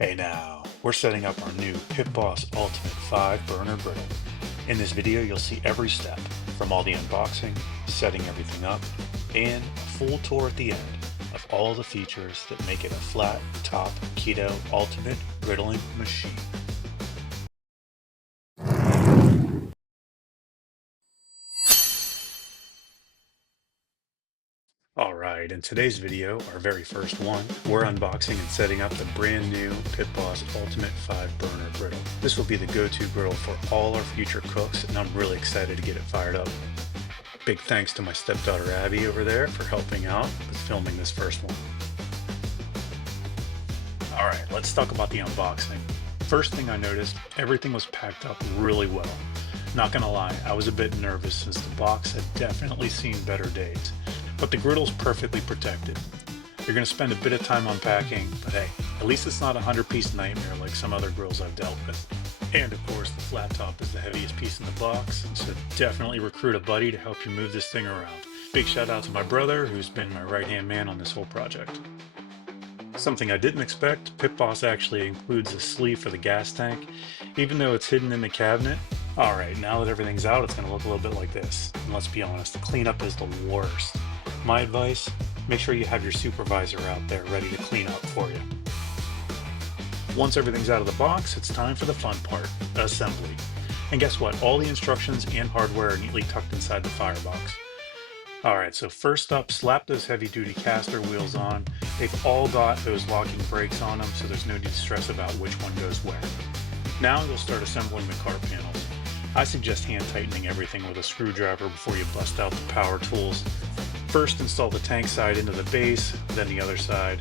Hey now, we're setting up our new Pit Boss Ultimate 5 burner griddle. In this video, you'll see every step, from all the unboxing, setting everything up, and a full tour at the end of all the features that make it a Flat Top Keto Ultimate griddling machine. All right, in today's video, our very first one, we're unboxing and setting up the brand new Pit Boss Ultimate 5 burner griddle. This will be the go-to griddle for all our future cooks, and I'm really excited to get it fired up. Big thanks to my stepdaughter Abby over there for helping out with filming this first one. All right, let's talk about the unboxing. First thing I noticed, everything was packed up really well. Not gonna lie, I was a bit nervous since the box had definitely seen better days, but the griddle's perfectly protected. You're gonna spend a bit of time unpacking, but hey, at least it's not a 100-piece nightmare like some other grills I've dealt with. And of course, the flat top is the heaviest piece in the box, so definitely recruit a buddy to help you move this thing around. Big shout out to my brother, who's been my right-hand man on this whole project. Something I didn't expect, Pit Boss actually includes a sleeve for the gas tank, even though it's hidden in the cabinet. All right, now that everything's out, it's gonna look a little bit like this. And let's be honest, the cleanup is the worst. My advice, make sure you have your supervisor out there ready to clean up for you. Once everything's out of the box, it's time for the fun part, assembly. And guess what? All the instructions and hardware are neatly tucked inside the firebox. All right, so first up, slap those heavy-duty caster wheels on. They've all got those locking brakes on them, so there's no need to stress about which one goes where. Now you'll start assembling the car panels. I suggest hand tightening everything with a screwdriver before you bust out the power tools. First, install the tank side into the base, then the other side.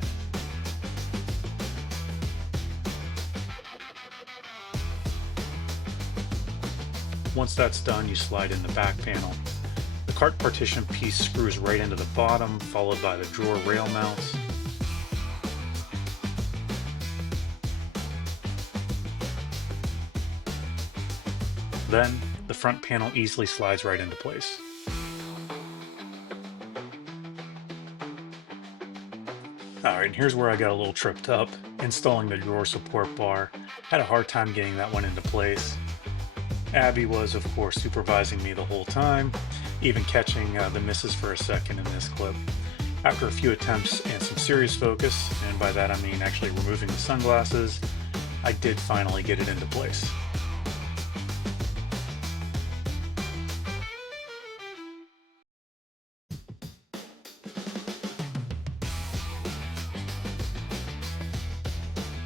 Once that's done, you slide in the back panel. The cart partition piece screws right into the bottom, followed by the drawer rail mounts. Then, the front panel easily slides right into place. Alright, and here's where I got a little tripped up. Installing the drawer support bar. Had a hard time getting that one into place. Abby was, of course, supervising me the whole time, even catching the misses for a second in this clip. After a few attempts and some serious focus, and by that I mean actually removing the sunglasses, I did finally get it into place.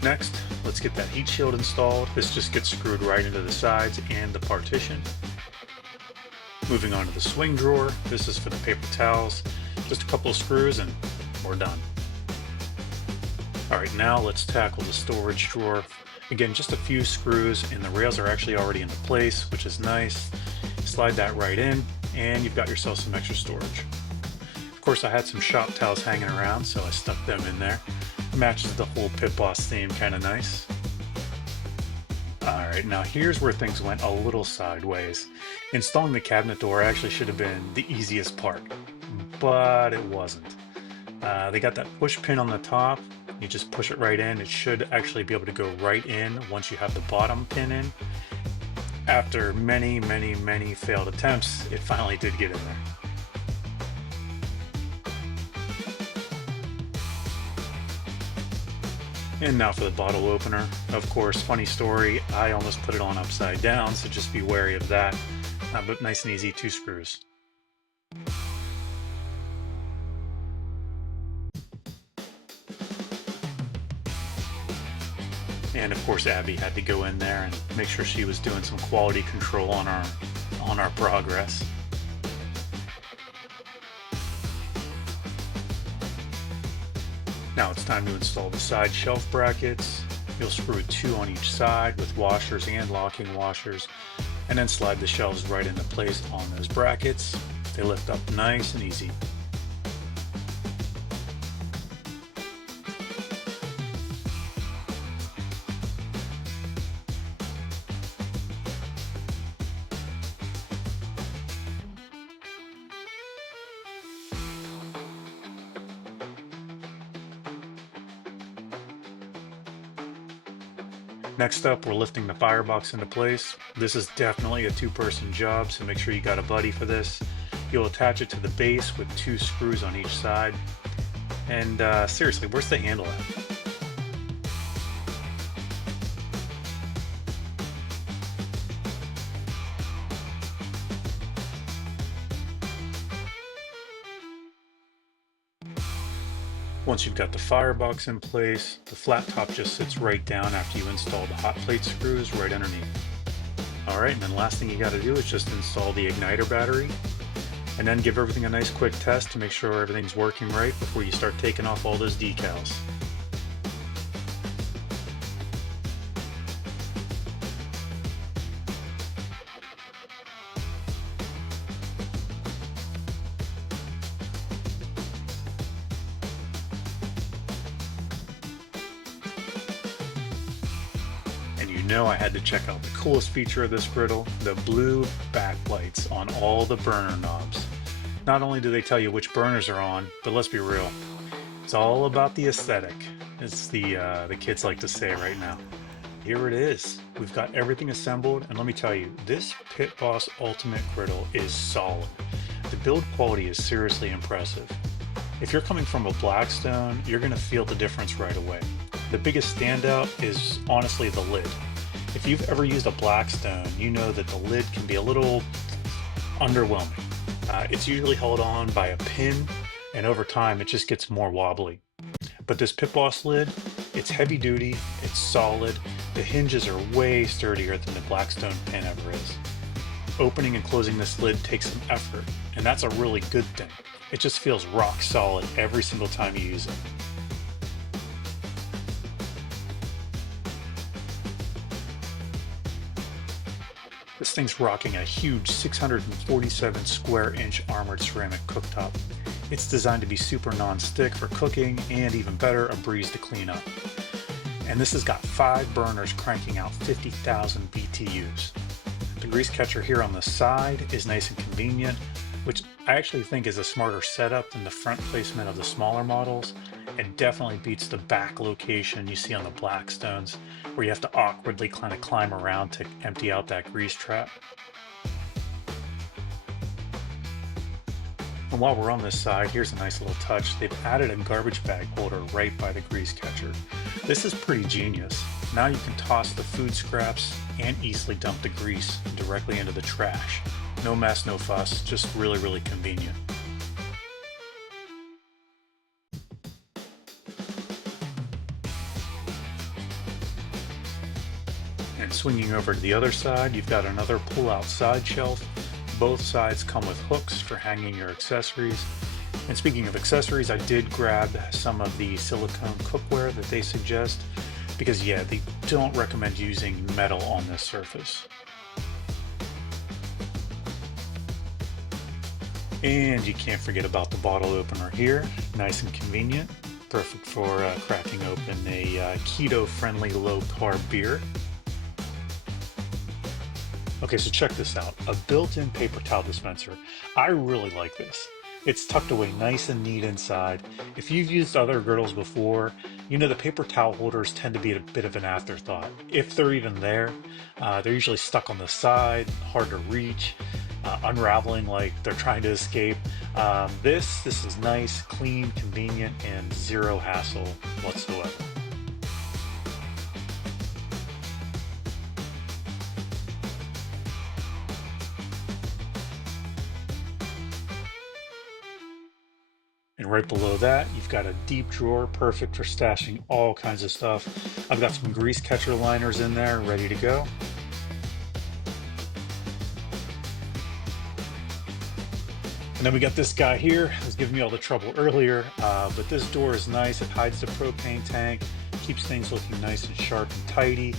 Next, let's get that heat shield installed. This just gets screwed right into the sides and the partition. Moving on to the swing drawer. This is for the paper towels. Just a couple of screws and we're done. All right, now let's tackle the storage drawer. Again, just a few screws and the rails are actually already into place, which is nice. Slide that right in and you've got yourself some extra storage. Of course, I had some shop towels hanging around, so I stuck them in there. Matches the whole Pit Boss theme, kind of nice. All right, now here's where things went a little sideways. Installing the cabinet door actually should have been the easiest part, but it wasn't. They got that push pin on the top. You just push it right in. It should actually be able to go right in once you have the bottom pin in. After many, many, many failed attempts, it finally did get in there. And now for the bottle opener. Of course, funny story, I almost put it on upside down, so just be wary of that. But nice and easy, 2 screws. And of course, Abby had to go in there and make sure she was doing some quality control on our progress. Now it's time to install the side shelf brackets. You'll screw 2 on each side with washers and locking washers, and then slide the shelves right into place on those brackets. They lift up nice and easy. Next up, we're lifting the firebox into place. This is definitely a two-person job, so make sure you got a buddy for this. You'll attach it to the base with 2 screws on each side. And seriously, where's the handle at? Once you've got the firebox in place, the flat top just sits right down after you install the hot plate screws right underneath. All right, and then last thing you got to do is just install the igniter battery and then give everything a nice quick test to make sure everything's working right before you start taking off all those decals. And you know I had to check out the coolest feature of this griddle, the blue backlights on all the burner knobs. Not only do they tell you which burners are on, but let's be real, it's all about the aesthetic, as the kids like to say right now. Here it is. We've got everything assembled, and let me tell you, this Pit Boss Ultimate Griddle is solid. The build quality is seriously impressive. If you're coming from a Blackstone, you're going to feel the difference right away. The biggest standout is honestly the lid. If you've ever used a Blackstone, you know that the lid can be a little underwhelming. It's usually held on by a pin, and over time it just gets more wobbly. But this Pit Boss lid, it's heavy duty, it's solid, the hinges are way sturdier than the Blackstone pin ever is. Opening and closing this lid takes some effort, and that's a really good thing. It just feels rock solid every single time you use it. This thing's rocking a huge 647 square inch armored ceramic cooktop. It's designed to be super non-stick for cooking and even better, a breeze to clean up. And this has got 5 burners cranking out 50,000 BTUs. The grease catcher here on the side is nice and convenient, which I actually think is a smarter setup than the front placement of the smaller models. It definitely beats the back location you see on the Blackstones, where you have to awkwardly kind of climb around to empty out that grease trap. And while we're on this side, here's a nice little touch. They've added a garbage bag holder right by the grease catcher. This is pretty genius. Now you can toss the food scraps and easily dump the grease directly into the trash. No mess, no fuss, just really, really convenient. And swinging over to the other side, you've got another pull-out side shelf. Both sides come with hooks for hanging your accessories. And speaking of accessories, I did grab some of the silicone cookware that they suggest, because yeah, they don't recommend using metal on this surface. And you can't forget about the bottle opener here, nice and convenient, perfect for cracking open a keto-friendly low-carb beer. Okay, so check this out, a built-in paper towel dispenser. I really like this. It's tucked away nice and neat inside. If you've used other griddles before, you know the paper towel holders tend to be a bit of an afterthought. If they're even there, they're usually stuck on the side, hard to reach, unraveling like they're trying to escape. This is nice, clean, convenient, and zero hassle whatsoever. And right below that, you've got a deep drawer, perfect for stashing all kinds of stuff. I've got some grease catcher liners in there, ready to go. And then we got this guy here, who was giving me all the trouble earlier, but this door is nice. It hides the propane tank, keeps things looking nice and sharp and tidy.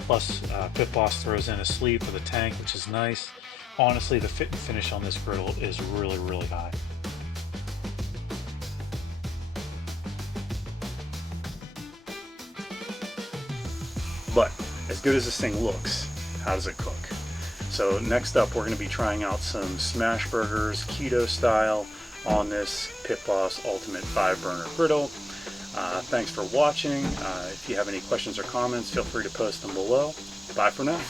Plus, Pit Boss throws in a sleeve for the tank, which is nice. Honestly, the fit and finish on this griddle is really, really high. But as good as this thing looks, how does it cook? So next up, we're going to be trying out some smash burgers, keto style, on this Pit Boss Ultimate 5-burner griddle. Thanks for watching. If you have any questions or comments, feel free to post them below. Bye for now.